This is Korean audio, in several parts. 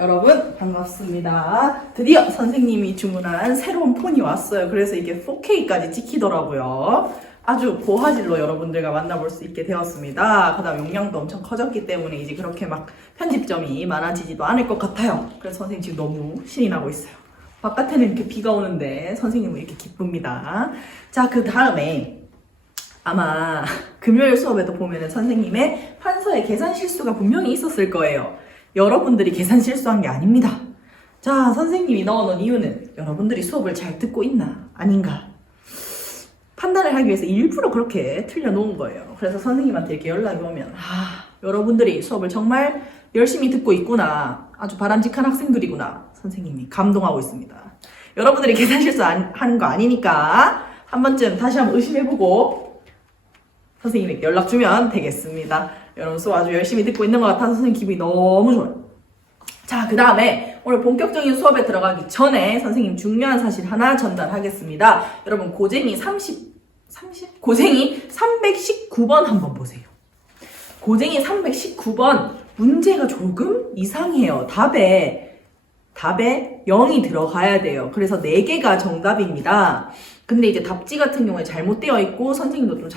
여러분 반갑습니다. 드디어 선생님이 주문한 새로운 폰이 왔어요. 그래서 이게 4K까지 찍히더라고요. 아주 고화질로 여러분들과 만나볼 수 있게 되었습니다. 그 다음 용량도 엄청 커졌기 때문에 이제 그렇게 막 편집점이 많아지지도 않을 것 같아요. 그래서 선생님 지금 너무 신이 나고 있어요. 바깥에는 이렇게 비가 오는데 선생님은 이렇게 기쁩니다. 자, 그 다음에 아마 금요일 수업에도 보면은 선생님의 판서의 계산 실수가 분명히 있었을 거예요. 여러분들이 계산 실수한 게 아닙니다. 자, 선생님이 넣어놓은 이유는 여러분들이 수업을 잘 듣고 있나 아닌가 판단을 하기 위해서 일부러 그렇게 틀려놓은 거예요. 그래서 선생님한테 이렇게 연락이 오면 여러분들이 수업을 정말 열심히 듣고 있구나, 아주 바람직한 학생들이구나, 선생님이 감동하고 있습니다. 여러분들이 계산 실수 하는 거 아니니까 한 번쯤 다시 한번 의심해보고 선생님에게 연락 주면 되겠습니다. 여러분 수업 아주 열심히 듣고 있는 것 같아서 선생님 기분이 너무 좋아요. 자, 그 다음에 오늘 본격적인 수업에 들어가기 전에 선생님 중요한 사실 하나 전달하겠습니다. 여러분 고쟁이 319번 한번 보세요. 고쟁이 319번 문제가 조금 이상해요. 답에 0이 들어가야 돼요. 그래서 4개가 정답입니다. 근데 이제 답지 같은 경우에 잘못되어 있고 선생님도 좀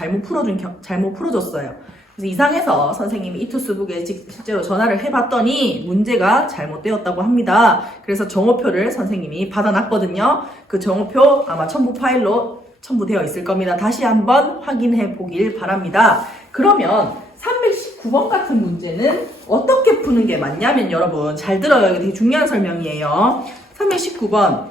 잘못 풀어줬어요. 그래서 이상해서 선생님이 이투스북에 실제로 전화를 해봤더니 문제가 잘못되었다고 합니다. 그래서 정오표를 선생님이 받아놨거든요. 그 정오표 아마 첨부 파일로 첨부되어 있을 겁니다. 다시 한번 확인해 보길 바랍니다. 그러면 319번 같은 문제는 어떻게 푸는 게 맞냐면 여러분 잘 들어요. 이게 되게 중요한 설명이에요. 319번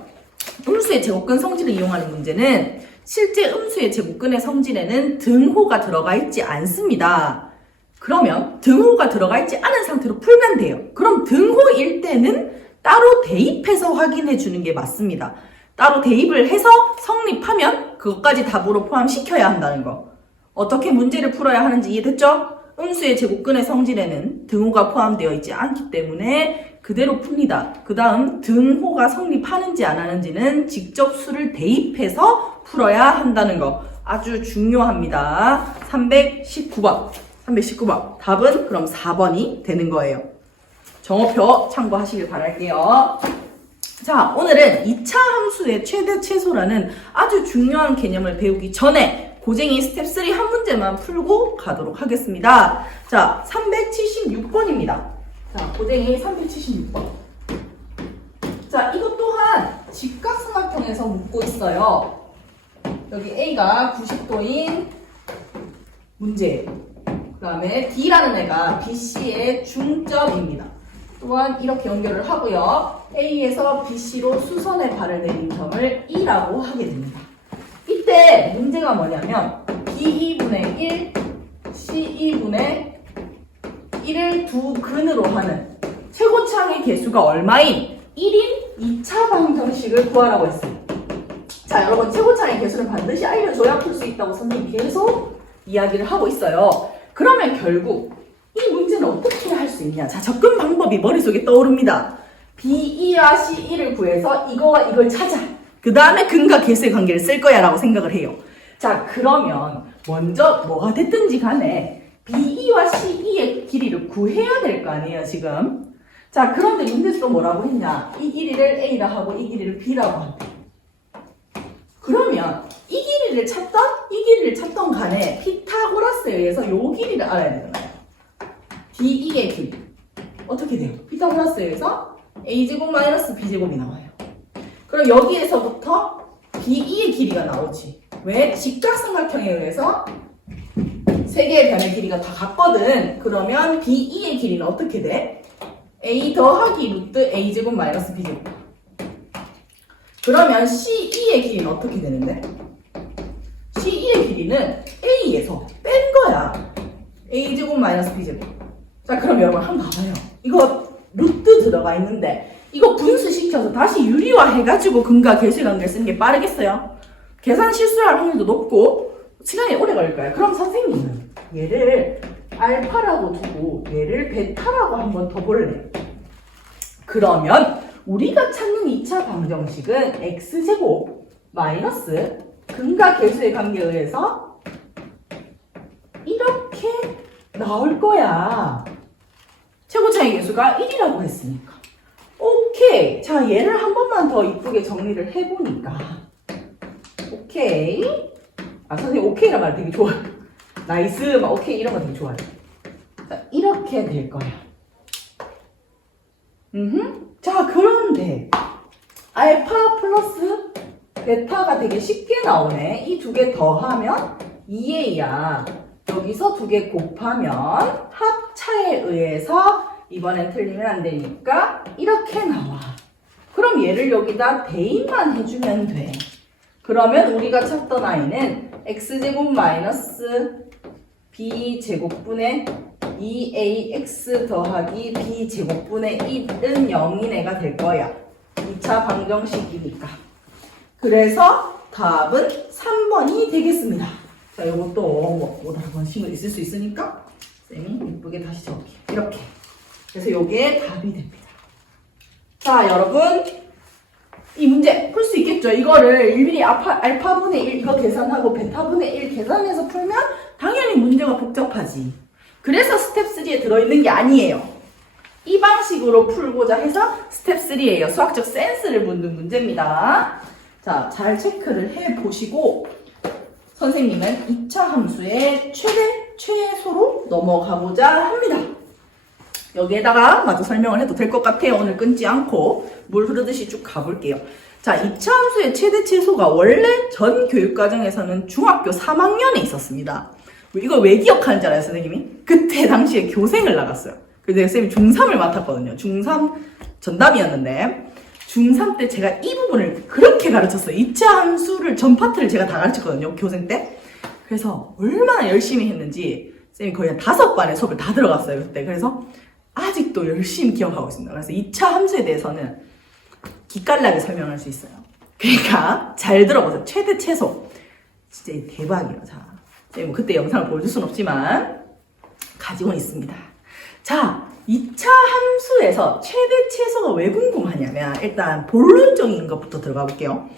음수의 제곱근 성질을 이용하는 문제는 실제 음수의 제곱근의 성질에는 등호가 들어가 있지 않습니다. 그러면 등호가 들어가 있지 않은 상태로 풀면 돼요. 그럼 등호일 때는 따로 대입해서 확인해 주는 게 맞습니다. 따로 대입을 해서 성립하면 그것까지 답으로 포함시켜야 한다는 거. 어떻게 문제를 풀어야 하는지 이해됐죠? 음수의 제곱근의 성질에는 등호가 포함되어 있지 않기 때문에 그대로 풉니다. 그 다음 등호가 성립하는지 안 하는지는 직접 수를 대입해서 풀어야 한다는 거 아주 중요합니다. 319번 답은 그럼 4번이 되는 거예요. 정오표 참고하시길 바랄게요. 자, 오늘은 2차 함수의 최대 최소라는 아주 중요한 개념을 배우기 전에 고쟁이 스텝 3 한 문제만 풀고 가도록 하겠습니다. 자, 376번입니다. 자, 고쟁이 376번. 자, 이것 또한 직각삼각형에서 묻고 있어요. 여기 A가 90도인 문제예요. 그 다음에 D라는 애가 BC의 중점입니다. 또한 이렇게 연결을 하고요. A에서 BC로 수선의 발을 내린 점을 E라고 하게 됩니다. 이때 문제가 뭐냐면 B2분의 1, C2분의 1을 두 근으로 하는 최고차항의 개수가 얼마인 1인 2차 방정식을 구하라고 했어요. 자, 여러분 최고차항의 개수를 반드시 알려줘야 풀 수 있다고 선생님이 계속 이야기를 하고 있어요. 그러면 결국 이 문제는 어떻게 할 수 있냐? 자, 접근 방법이 머릿속에 떠오릅니다. B2와 C1을 구해서 이거와 이걸 찾아. 그 다음에 근과 개수의 관계를 쓸 거야 라고 생각을 해요. 자, 그러면 먼저 뭐가 됐든지 간에 B2와 C2의 길이를 구해야 될 거 아니에요, 지금? 자, 그런데 문제에서 또 뭐라고 했냐? 이 길이를 A라 하고 이 길이를 B라고 한대. 그러면 이 길이를 찾던 간에 피타고라스에 의해서 요 길이를 알아야 되잖아요. B2의 길이. 어떻게 돼요? 피타고라스에 의해서 A제곱 마이너스 B제곱이 나와요. 그럼 여기에서부터 B2의 길이가 나오지. 왜? 직각삼각형에 의해서 세 개의 변의 길이가 다 같거든. 그러면 B2의 길이는 어떻게 돼? A 더하기 루트 A제곱 마이너스 B제곱. 그러면 C2의 길이는 어떻게 되는데? C2의 길이는 A에서 뺀 거야. A제곱 마이너스 B제곱. 자, 그럼 여러분 한번 봐봐요. 이거 루트 들어가 있는데 이거 분수시켜서 다시 유리화 해가지고 근과 개수의 관계를 쓰는 게 빠르겠어요? 계산 실수할 확률도 높고 시간이 오래 걸릴 거예요. 그럼 선생님은 얘를 알파라고 두고 얘를 베타라고 한번 더 볼래요. 그러면 우리가 찾는 2차 방정식은 x제곱 마이너스 근과 개수의 관계에 의해서 이렇게 나올 거야. 최고차의 개수가 1이라고 했으니까. 오케이. 자, 얘를 한 번만 더 이쁘게 정리를 해보니까. 오케이. 아, 선생님 오케이란 말 되게 좋아요. 나이스, 막 오케이 이런 거 되게 좋아요. 자, 이렇게 될 거야. 자, 그런데 알파 플러스 베타가 되게 쉽게 나오네. 이 두 개 더하면 2a야. 여기서 두 개 곱하면 합차에 의해서 이번엔 틀리면 안 되니까 이렇게 나와. 그럼 얘를 여기다 대입만 해주면 돼. 그러면 우리가 찾던 i는 x제곱 마이너스 b제곱분의 2ax 더하기 b제곱분의 1은 0인 애가 될 거야. 2차 방정식이니까. 그래서 답은 3번이 되겠습니다. 자, 이것도 뭐 다른 건 신경 있을 수 있으니까 쌤이 예쁘게 다시 적을게요. 이렇게. 그래서 이게 답이 됩니다. 자, 여러분 이 문제 풀 수 있겠죠? 이거를 일일이 알파분의 1 이거 계산하고 베타분의 1 계산해서 풀면 당연히 문제가 복잡하지. 그래서 스텝 3에 들어있는 게 아니에요. 이 방식으로 풀고자 해서 스텝 3예요. 수학적 센스를 묻는 문제입니다. 자, 잘 체크를 해보시고 선생님은 2차 함수의 최대, 최소로 넘어가고자 합니다. 여기에다가 마저 설명을 해도 될 것 같아요. 오늘 끊지 않고 물 흐르듯이 쭉 가볼게요. 자, 2차 함수의 최대, 최소가 원래 전 교육과정에서는 중학교 3학년에 있었습니다. 이걸 왜 기억하는지 알아요, 선생님이? 그때 당시에 교생을 나갔어요. 그래서 내가 쌤이 중3을 맡았거든요. 중3 전담이었는데 중3 때 제가 이 부분을 그렇게 가르쳤어요. 2차 함수를 전 파트를 제가 다 가르쳤거든요. 교생 때. 그래서 얼마나 열심히 했는지 쌤이 거의 한 5반의 수업을 다 들어갔어요. 그때. 그래서 아직도 열심히 기억하고 있습니다. 그래서 2차 함수에 대해서는 기깔나게 설명할 수 있어요. 그러니까 잘 들어보세요. 최대, 최소. 진짜 대박이에요. 자, 쌤이 뭐 그때 영상을 보여줄 순 없지만 가지고 있습니다. 자, 2차 함수에서 최대, 최소가 왜 궁금하냐면 일단 본론적인 것부터 들어가 볼게요.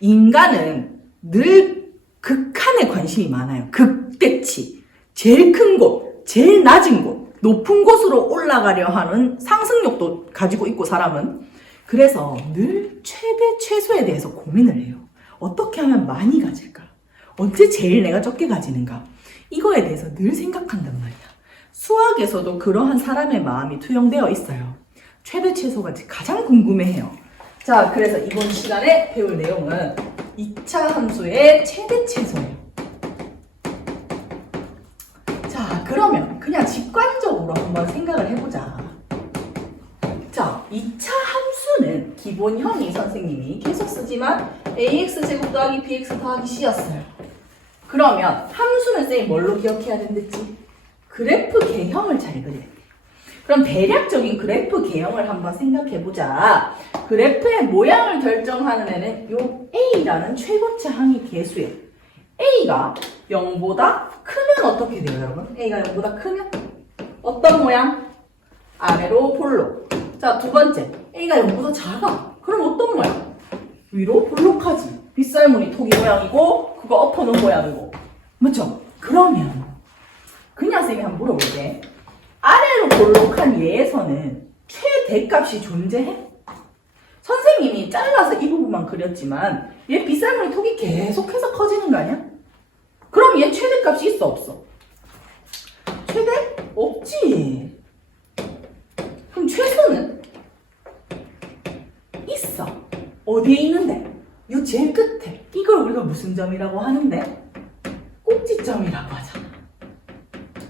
인간은 늘 극한에 관심이 많아요. 극대치. 제일 큰 곳, 제일 낮은 곳, 높은 곳으로 올라가려 하는 상승욕도 가지고 있고 사람은. 그래서 늘 최대, 최소에 대해서 고민을 해요. 어떻게 하면 많이 가질까? 언제 제일 내가 적게 가지는가? 이거에 대해서 늘 생각한단 말이야. 수학에서도 그러한 사람의 마음이 투영되어 있어요. 최대, 최소가 가장 궁금해해요. 자, 그래서 이번 시간에 배울 내용은 2차 함수의 최대, 최소예요. 자, 그러면 그냥 직관적으로 한번 생각을 해보자. 자, 2차 함수는 기본형이 선생님이 계속 쓰지만 ax제곱 더하기 bx 더하기 c였어요. 그러면 함수는 쌤이 뭘로 기억해야 된댔지? 그래프 개형을 잘 그려야 돼. 그럼 대략적인 그래프 개형을 한번 생각해보자. 그래프의 모양을 결정하는 애는 요 a라는 최고치 항의 개수예요. a가 0보다 크면 어떻게 돼요, 여러분? a가 0보다 크면 어떤 모양? 아래로 볼록. 자, 두 번째, a가 0보다 작아. 그럼 어떤 모양? 위로 볼록하지. 빗살무늬 토기 모양이고 그거 엎어놓은 모양이고. 맞죠? 그러면 그냥 쌤이 한번 물어볼게. 아래로 볼록한 얘에서는 최대값이 존재해? 선생님이 잘라서 이 부분만 그렸지만 얘 빗살무늬 톡이 계속해서 커지는 거 아니야? 그럼 얘 최대값이 있어 없어? 최대? 없지. 그럼 최소는? 있어. 어디에 있는데? 요 제일 끝에. 이걸 우리가 무슨 점이라고 하는데? 꼭지점이라고 하잖아.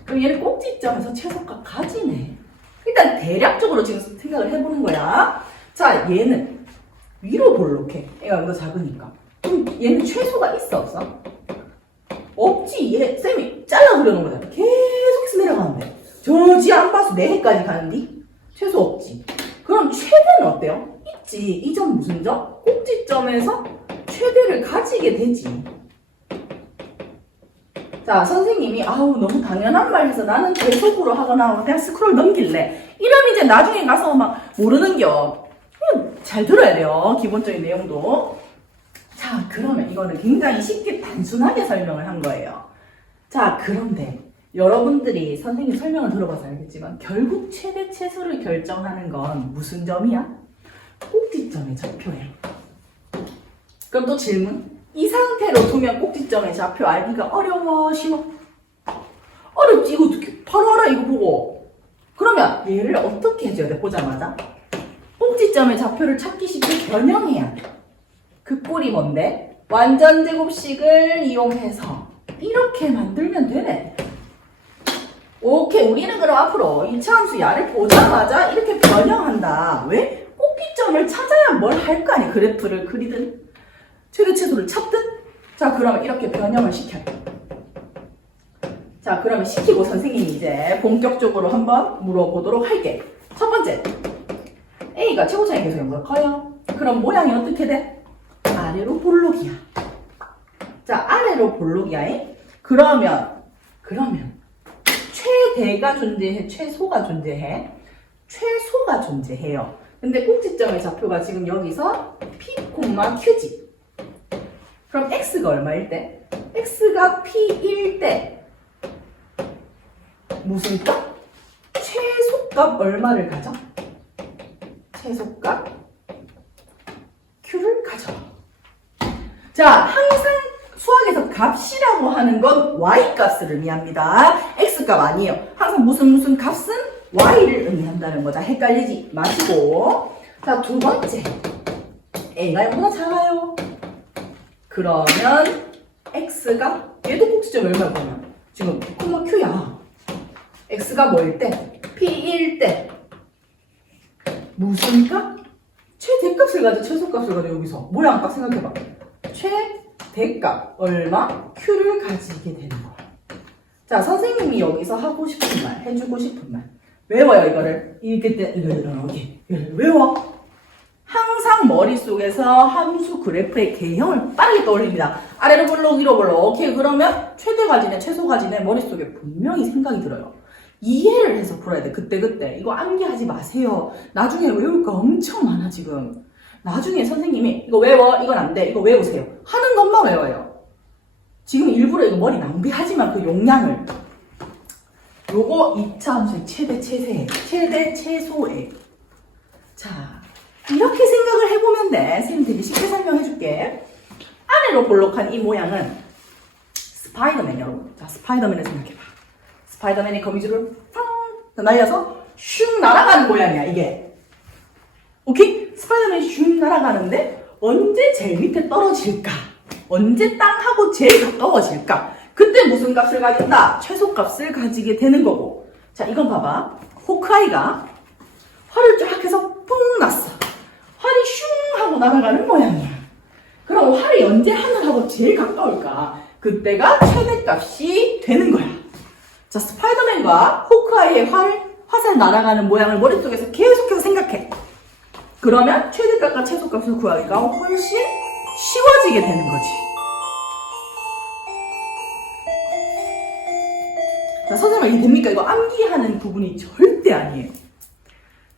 그럼 얘는 꼭지점에서 최소값 가지네. 일단 대략적으로 지금 생각을 해보는 거야. 자, 얘는 위로 볼록해. 얘가 이거 작으니까. 그럼 얘는 최소가 있어 없어? 없지. 얘 쌤이 잘라 그려놓은 거잖아. 계속해서 내려가는데 저지 안 봐서 4해까지 가는디? 최소 없지. 그럼 최대는 어때요? 있지. 이 점 무슨 점? 꼭지점에서 최대를 가지게 되지. 자, 선생님이 아우 너무 당연한 말 해서 나는 계속으로 하거나 그냥 스크롤 넘길래 이러면 이제 나중에 가서 막 모르는겨. 잘 들어야 돼요. 기본적인 내용도. 자, 그러면 이거는 굉장히 쉽게 단순하게 설명을 한 거예요. 자, 그런데 여러분들이 선생님 설명을 들어봐서 알겠지만 결국 최대 최소를 결정하는 건 무슨 점이야? 꼭지점의 좌표예요. 그럼 또 질문. 이 상태로 두면 꼭지점의 좌표 알기가 어려워, 쉬워? 어렵지. 이거 어떻게 바로 알아 이거 보고. 그러면 얘를 어떻게 해줘야 돼? 보자마자 꼭지점의 좌표를 찾기 쉽게 변형해야 돼. 그 꼴이 뭔데? 완전 제곱식을 이용해서 이렇게 만들면 되네. 오케이. 우리는 그럼 앞으로 이차함수 야를 보자마자 이렇게 변형한다. 왜? 꼭지점을 찾아야 뭘 할 거 아니. 그래프를 그리든 최대 최소를 찾든. 자, 그러면 이렇게 변형을 시켜요. 자, 그러면 시키고 선생님이 이제 본격적으로 한번 물어보도록 할게. 첫 번째, A가 최고차의 계속이 뭘까요? 그럼 모양이 어떻게 돼? 아래로 볼록이야. 자, 아래로 볼록이야. 그러면 최대가 존재해? 최소가 존재해? 최소가 존재해요. 근데 꼭지점의 좌표가 지금 여기서 P, Q지. 그럼 X가 얼마일 때? X가 P일 때 무슨 값? 최소값 얼마를 가져? 최소값 Q를 가져. 자, 항상 수학에서 값이라고 하는 건 Y값을 의미합니다. X값 아니에요. 항상 무슨 값은 Y를 의미한다는 거다. 헷갈리지 마시고. 자, 두 번째. A가 0보다 작아요. 그러면 X가 얘도 꼭지점 얼마 보면 지금 Q야. X가 뭐일 때? P일 때 무슨 값? 최대값을 가져, 최소값을 가져. 여기서 모양값 생각해봐. 최대값 얼마? Q를 가지게 되는 거야. 자, 선생님이 여기서 하고 싶은 말, 해주고 싶은 말. 외워요, 이거를. 읽을 때 이렇게 외워. 항상 머릿속에서 함수 그래프의 개형을 빠르게 떠올립니다. 아래로 볼록, 위로 볼록. 오케이, 그러면 최대 가지네, 최소 가지네 머릿속에 분명히 생각이 들어요. 이해를 해서 풀어야 돼. 그때. 이거 암기하지 마세요. 나중에 외울 거 엄청 많아, 지금. 나중에 선생님이 이거 외워, 이건 안 돼, 이거 외우세요 하는 것만 외워요. 지금 일부러 이거 머리 낭비하지만 그 용량을. 요거 2차 함수의 최대 최소에. 자, 이렇게 생각을 해보면 돼. 선생님 되게 쉽게 설명해줄게. 아래로 볼록한 이 모양은 스파이더맨, 여러분. 자, 스파이더맨을 생각해봐. 스파이더맨이 거미줄을 팡 날려서 슝 날아가는 모양이야, 이게. 오케이? 스파이더맨이 슝 날아가는데 언제 제일 밑에 떨어질까? 언제 땅하고 제일 가까워질까? 그때 무슨 값을 가진다? 최소값을 가지게 되는 거고. 자, 이건 봐봐. 호크아이가 활을 쫙 해서 뿡 났어. 활이 슝 하고 날아가는 모양이야. 그럼 활이 언제 하늘하고 제일 가까울까? 그때가 최대값이 되는 거야. 자, 스파이더맨과 호크아이의 화살 날아가는 모양을 머릿속에서 계속해서 생각해. 그러면 최대값과 최소값을 구하기가 훨씬 쉬워지게 되는 거지. 자, 선생님 이해됩니까? 이거 암기하는 부분이 절대 아니에요.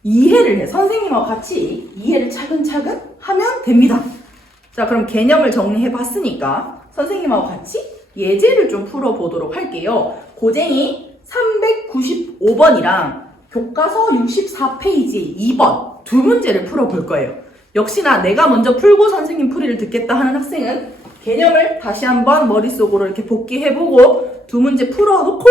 이해를 해. 선생님하고 같이 이해를 차근차근 하면 됩니다. 자, 그럼 개념을 정리해 봤으니까 선생님하고 같이 예제를 좀 풀어보도록 할게요. 고쟁이 395번이랑 교과서 64페이지 2번 두 문제를 풀어볼 거예요. 역시나 내가 먼저 풀고 선생님 풀이를 듣겠다 하는 학생은 개념을 다시 한번 머릿속으로 이렇게 복기해보고 두 문제 풀어놓고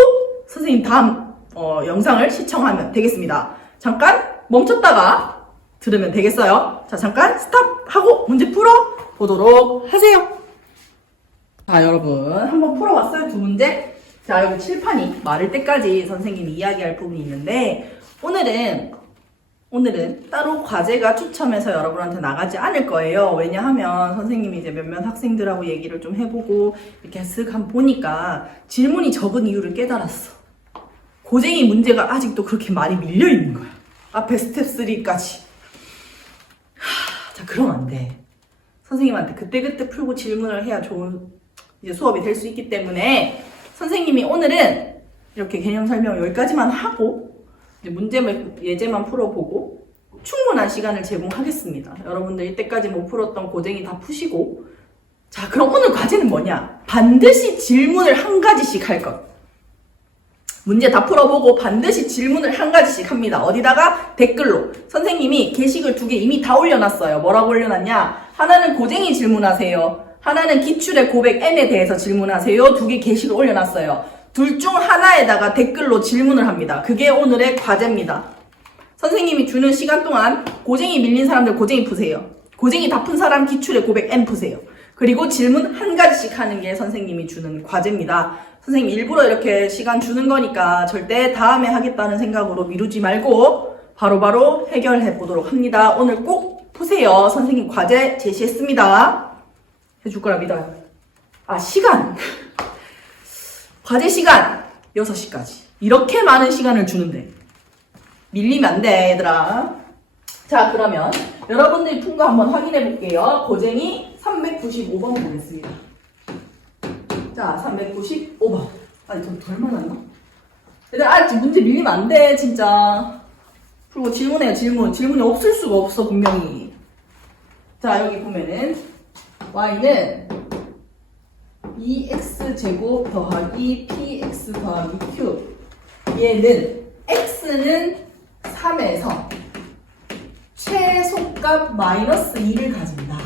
선생님 다음 영상을 시청하면 되겠습니다. 잠깐 멈췄다가 들으면 되겠어요. 자, 잠깐 스탑하고 문제 풀어보도록 하세요. 자, 여러분 한번 풀어봤어요, 두 문제. 자, 여기 칠판이 마를 때까지 선생님이 이야기할 부분이 있는데 오늘은 따로 과제가 추첨해서 여러분한테 나가지 않을 거예요. 왜냐하면 선생님이 이제 몇몇 학생들하고 얘기를 좀 해보고 이렇게 쓱 한번 보니까 질문이 적은 이유를 깨달았어. 고쟁이 문제가 아직도 그렇게 많이 밀려있는 거야. 앞에 스텝 3까지. 자, 그러면 안 돼. 선생님한테 그때그때 풀고 질문을 해야 좋은 이제 수업이 될 수 있기 때문에 선생님이 오늘은 이렇게 개념 설명 여기까지만 하고 이제 예제만 풀어보고 충분한 시간을 제공하겠습니다. 여러분들 이때까지 못 풀었던 고쟁이 다 푸시고. 자, 그럼 오늘 과제는 뭐냐? 반드시 질문을 한 가지씩 할 것. 문제 다 풀어보고 반드시 질문을 한 가지씩 합니다. 어디다가? 댓글로. 선생님이 게시글 2개 이미 다 올려놨어요. 뭐라고 올려놨냐? 하나는 고쟁이 질문하세요. 하나는 기출의 고백 N에 대해서 질문하세요. 2개 게시글 올려놨어요. 둘 중 하나에다가 댓글로 질문을 합니다. 그게 오늘의 과제입니다. 선생님이 주는 시간 동안 고쟁이 밀린 사람들 고쟁이 푸세요. 고쟁이 다 푼 사람 기출의 고백 N 푸세요. 그리고 질문 한 가지씩 하는 게 선생님이 주는 과제입니다. 선생님 일부러 이렇게 시간 주는 거니까 절대 다음에 하겠다는 생각으로 미루지 말고 바로바로 해결해 보도록 합니다. 오늘 꼭 푸세요. 선생님 과제 제시했습니다. 해줄 거라 믿어요. 시간. 과제 시간 6시까지. 이렇게 많은 시간을 주는데 밀리면 안 돼, 얘들아. 자, 그러면 여러분들이 푼 거 한번 확인해 볼게요. 고쟁이 395번 보겠습니다. 자, 395번. 아니, 좀 덜 많았나? 얘들아, 지금 문제 밀리면 안 돼, 진짜. 그리고 질문해요, 질문. 질문이 없을 수가 없어, 분명히. 자, 여기 보면은 y는 2x제곱 더하기 px 더하기 q. 얘는 x는 3에서 최소값 마이너스 2를 가진다.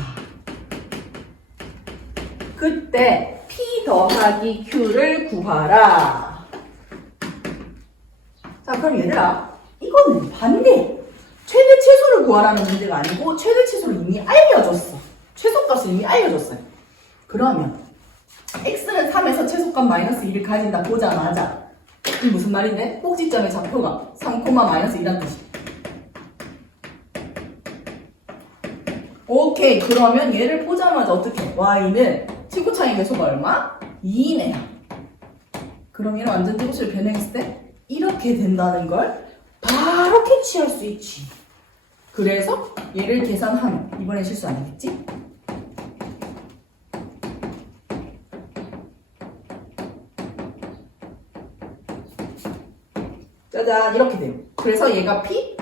그때 p 더하기 q를 구하라. 자, 그럼 얘들아, 이거는 반대. 최대 최소를 구하라는 문제가 아니고 최대 최소를 이미 알려줬어. 최소값을 이미 알려줬어요. 그러면 x는 3에서 최소값 마이너스 2를 가진다 보자마자 이게 무슨 말인데? 꼭지점의 좌표가 3, 마이너스 2란 뜻이. 오케이. 그러면 얘를 보자마자 어떻게 해? y는 친구차이 계수가 얼마? 2네요. 그럼 얘는 완전 제곱식을 변형했을 때 이렇게 된다는 걸 바로 캐치할 수 있지. 그래서 얘를 계산하면 이번엔 실수 안 하겠지? 짜잔, 이렇게 돼요. 그래서 얘가 P,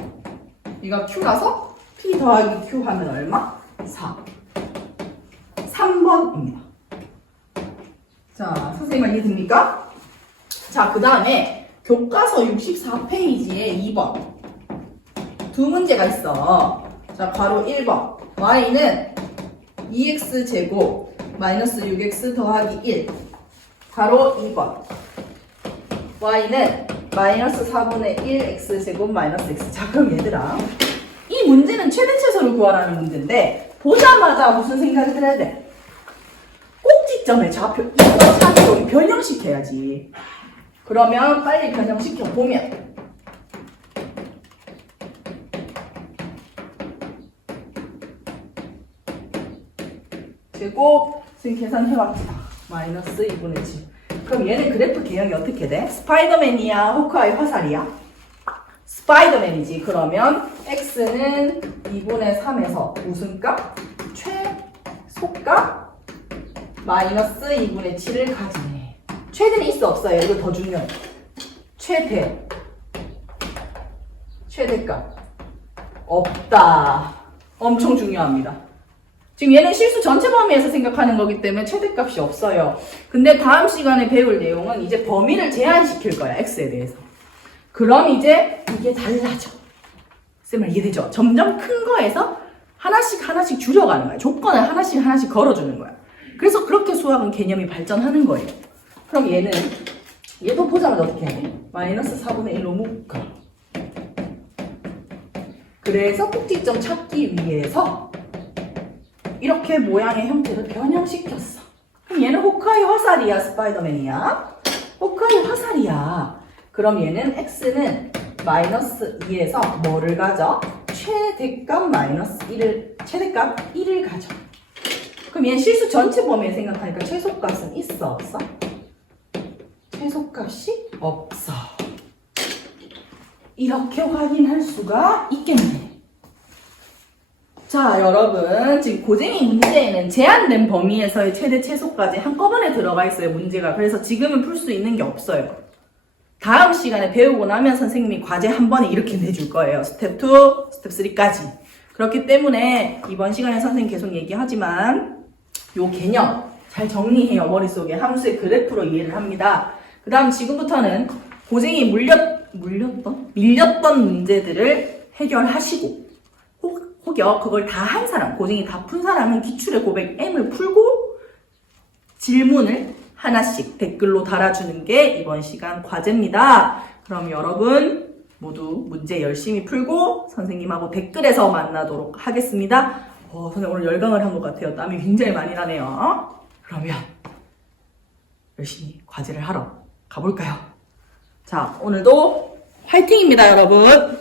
얘가 Q라서 P 더하기 Q 하면 얼마? 4. 3번입니다. 자, 선생님 이해됩니까? 자, 그 다음에 교과서 64페이지에 2번. 두 문제가 있어. 자, 바로 1번. y는 2x제곱 마이너스 6x 더하기 1. 바로 2번. y는 마이너스 4분의 1 x제곱 마이너스 x. 자, 그럼 얘들아, 이 문제는 최대 최소를 구하라는 문제인데 보자마자 무슨 생각을 해야 돼? 꼭지점의 좌표 이거 차례로 변형시켜야지. 그러면 빨리 변형시켜 보면 제곱 지금 계산해봤다. 마이너스 2분의 7. 그럼 얘는 그래프 개형이 어떻게 돼? 스파이더맨이야? 호크아이 화살이야? 스파이더맨이지. 그러면 x는 2분의 3에서 무슨 값? 최소값 마이너스 2분의 7을 가지네. 최대는 있어 없어요? 이거 더 중요해. 최대값 없다. 엄청 중요합니다. 지금 얘는 실수 전체 범위에서 생각하는 거기 때문에 최대값이 없어요. 근데 다음 시간에 배울 내용은 이제 범위를 제한시킬 거야, x에 대해서. 그럼 이제 이게 달라져. 쌤을 이해되죠? 점점 큰 거에서 하나씩 줄여가는 거야. 조건을 하나씩 걸어주는 거야. 그래서 그렇게 수학은 개념이 발전하는 거예요. 그럼 얘도 보자마자 어떻게 해? 마이너스 4분의 1로 묶어. 그래서 꼭지점 찾기 위해서 이렇게 모양의 형태를 변형시켰어. 그럼 얘는 호크아이 화살이야, 스파이더맨이야? 호크아이 화살이야. 그럼 얘는 x는 마이너스 2에서 뭐를 가져? 최대값 마이너스 1을, 최대값 1을 가져. 그럼 얘는 실수 전체 범위에 생각하니까 최소값은 있어, 없어? 최소값이 없어. 이렇게 확인할 수가 있겠네. 자, 여러분, 지금 고쟁이 문제에는 제한된 범위에서의 최대 최소까지 한꺼번에 들어가 있어요, 문제가. 그래서 지금은 풀 수 있는 게 없어요. 다음 시간에 배우고 나면 선생님이 과제 한 번에 이렇게 내줄 거예요. 스텝 2, 스텝 3까지. 그렇기 때문에 이번 시간에 선생님 계속 얘기하지만 요 개념 잘 정리해요. 머릿속에 함수의 그래프로 이해를 합니다. 그 다음 지금부터는 고쟁이 밀렸던 문제들을 해결하시고 혹여 그걸 다 한 사람, 고쟁이 다 푼 사람은 기출의 고백 M을 풀고 질문을 하나씩 댓글로 달아주는 게 이번 시간 과제입니다. 그럼 여러분 모두 문제 열심히 풀고 선생님하고 댓글에서 만나도록 하겠습니다. 선생님 오늘 열강을 한 것 같아요. 땀이 굉장히 많이 나네요. 그러면 열심히 과제를 하러 가볼까요? 자, 오늘도 화이팅입니다, 여러분.